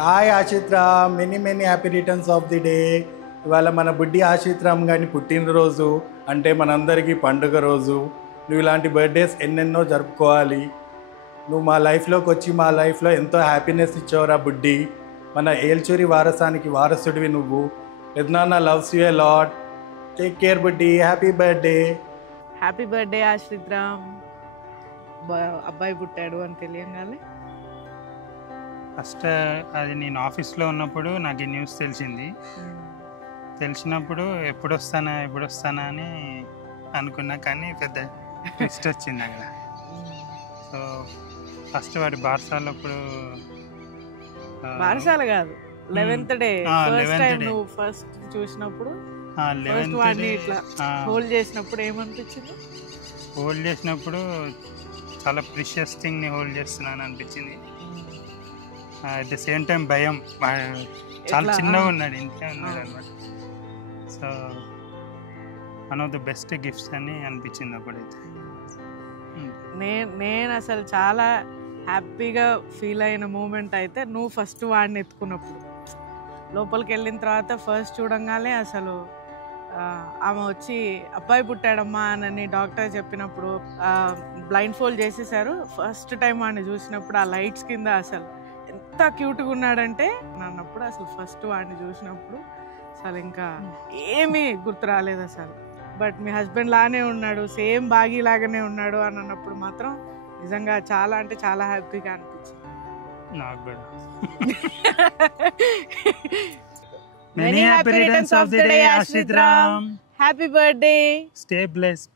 Hi Ashitra, many happy returns of the day. ఇవాళ మన బుడ్డి ఆశిత్రామ్ గారి పుట్టినరోజు, అంటే మనందరికీ పండుగ రోజు. నువ్వు ఇలాంటి బర్త్డేస్ ఎన్నెన్నో జరుపుకోవాలి. నువ్వు మా లైఫ్లోకి వచ్చి మా లైఫ్లో ఎంతో హ్యాపీనెస్ ఇచ్చావురా బుడ్డి. మన ఏల్చూరి వారసానికి వారసుడివి నువ్వు. పెద్దనాన్న loves you a lot. Take care బుడ్డి. Happy birthday. Happy birthday Ashritram. అబ్బాయి పుట్టాడు అని తెలియగానే ఫస్ట్ అది నేను ఆఫీస్లో ఉన్నప్పుడు నాకు ఈ న్యూస్ తెలిసినప్పుడు ఎప్పుడు వస్తానా అని అనుకున్నా, కానీ పెద్ద ట్విస్ట్ వచ్చింది అక్కడ. సో ఫస్ట్ వాడి బార్సాలప్పుడు బారసాల కాదు 11th డే ఫస్ట్ టైం నువ్వు ఫస్ట్ చూసినప్పుడు ఇట్లా హోల్డ్ చేసినప్పుడు ఏమనిపించింది? హోల్డ్ చేసినప్పుడు చాలా ప్రిషియస్ థింగ్ని హోల్డ్ చేస్తున్నాను అనిపించింది. అట్ ద సేమ్ టైం భయం, చాలా చిన్నగా ఉన్నాడు, ఇంట్లో ఉన్నాడు అనమాట. So one of the best gifts అని అనిపించింది అప్పుడైతే. నేను అసలు చాలా హ్యాపీగా ఫీల్ అయిన మూమెంట్ అయితే నువ్వు ఫస్ట్ వాడిని ఎత్తుకున్నప్పుడు. లోపలికి వెళ్ళిన తర్వాత ఫస్ట్ చూడంగానే అసలు ఆమె వచ్చి అబ్బాయి పుట్టాడమ్మా అని డాక్టర్ చెప్పినప్పుడు బ్లైండ్ ఫోల్డ్ చేసేసారు. ఫస్ట్ టైం వాడిని చూసినప్పుడు ఆ లైట్స్ కింద అసలు ఎంత క్యూట్గా ఉన్నాడంటే అన్నప్పుడు, అసలు ఫస్ట్ వాడిని చూసినప్పుడు అసలు ఇంకా ఏమీ గుర్తు రాలేదు అసలు. బట్ మీ హస్బెండ్ లానే ఉన్నాడు, సేమ్ బాగీ లాగానే ఉన్నాడు అని అన్నప్పుడు మాత్రం నిజంగా చాలా అంటే చాలా హ్యాపీగా అనిపించింది నాకు కూడా. Many happy returns of the day, Ashritram. Happy birthday. Stay blessed.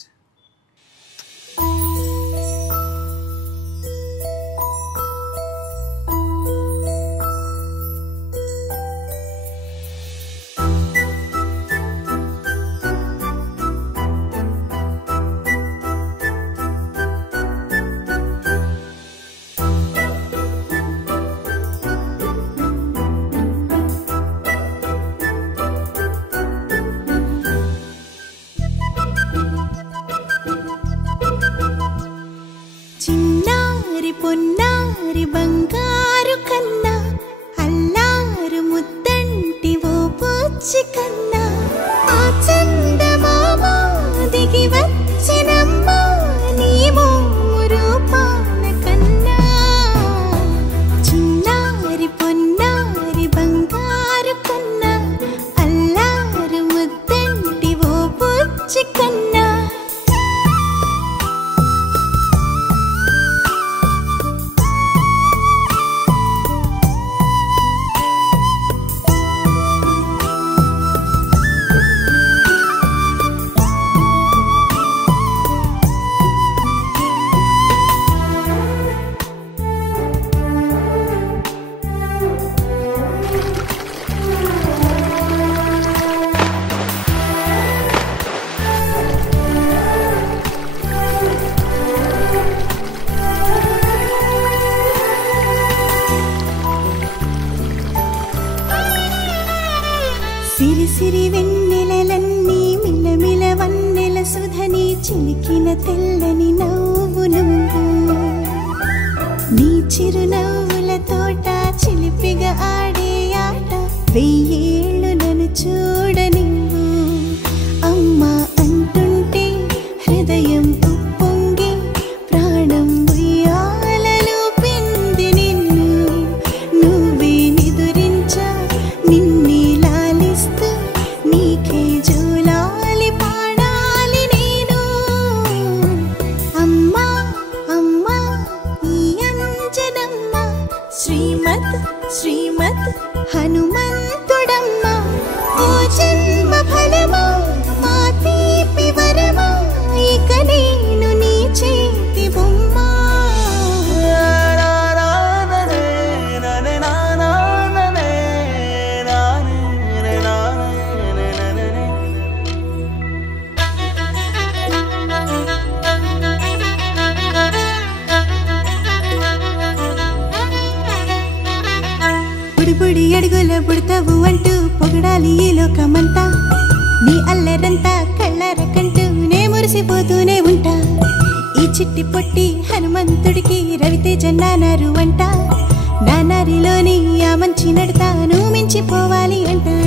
పొన్నారి బంగారు కన్నా అల్లారు ముద్దంటి ఓ పూచి కన్నా ఆ చందమామ దిగి వచ్చినమ్మా నీ రూపాన కన్నా. చిన్నారి పొన్నారి బంగారు కన్నా అల్లారు ముద్దంటి ఓ పూచి కన్నా. సిరి సిరి వెన్నెలలన్నీ మిలమిల వన్నెల సుధని చిలికిన తెల్లని నవ్వు నువ్వు. నీ చిరునవ్వుల తోట చిలిపిగా ఆడే ఆట వెయ్యేళ్ళు నన్ను చూడ నువ్వు. అమ్మా అంటుంటే హృదయం ఉప్పొంగి ప్రాణం ఉయ్యాలలో పిండి నిన్ను. నువ్వే నిదురించా నిన్నే నీకే జూలాలి పాడాలి నేను. అమ్మా అమ్మా ఈ అంజనమ్మ శ్రీమత్ శ్రీమత్ హనుమంతుడమ్మ. ఓ జన్మ ఫలమా మా తీపి వరమా ఇక నేను నీ చేతి బొమ్మ. బుడి అడుగుల బుడతావు అంటూ పొగడాలి ఈ లోకమంతా. నీ అల్లరంతా కళ్ళారకంటూ నే మురిసిపోతూనే ఉంటా. ఈ చిట్టి పొట్టి హనుమంతుడికి రవితేజ నానారు అంట. నానారిలోని ఆ మంచి పిచ్చి నడతా నువ్వు మించిపోవాలి అంట